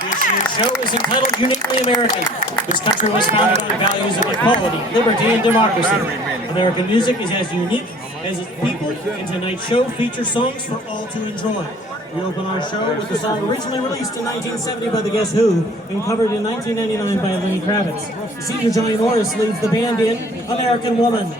This year's show is entitled Uniquely American. This country was founded on values of equality, liberty, and democracy. American music is as unique as its people, and tonight's show features songs for all to enjoy. We open our show with a song originally released in 1970 by the Guess Who and covered in 1999 by Lenny Kravitz. Senior Johnny Norris leads the band in American Woman.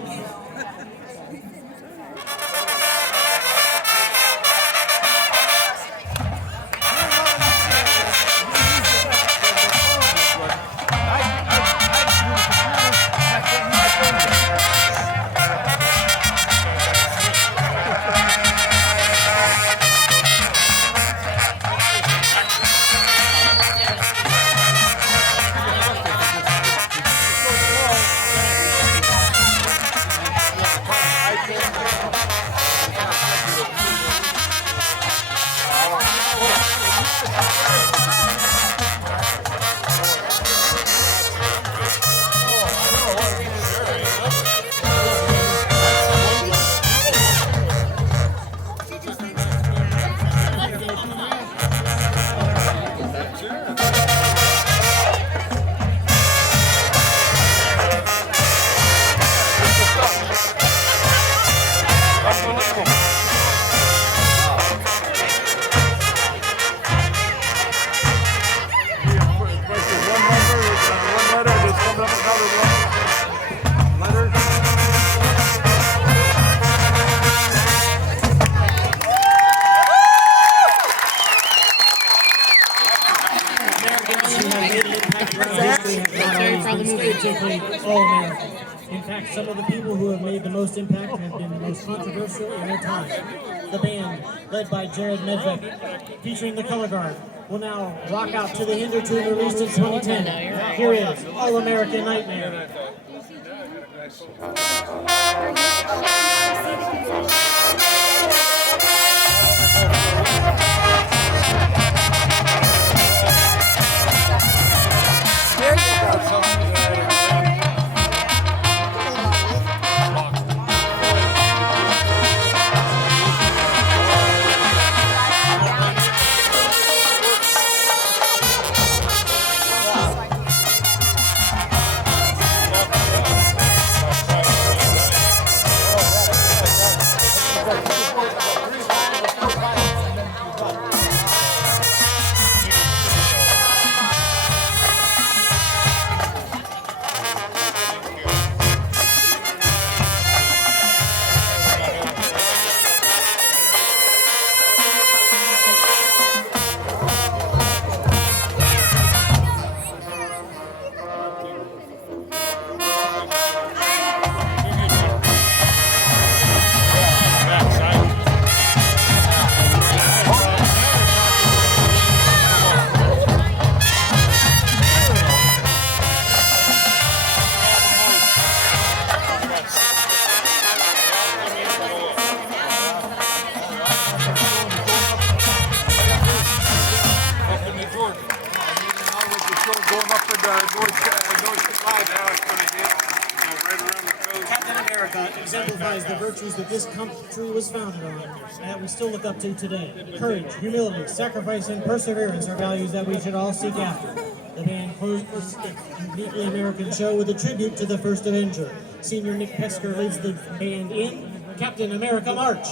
In fact, some of the people who have made the most impact have been the most controversial in their time. The band, led by Jared Medved, featuring the Color Guard, will now rock out to the Hinder tune released in 2010. Here is All American Nightmare. Captain America exemplifies the virtues that this country was founded on and that we still look up to today. Courage, humility, sacrifice, and perseverance are values that we should all seek after. The band closes its Uniquely American show with a tribute to the first Avenger. Senior Nick Pesker leads the band in Captain America March.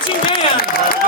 marching band.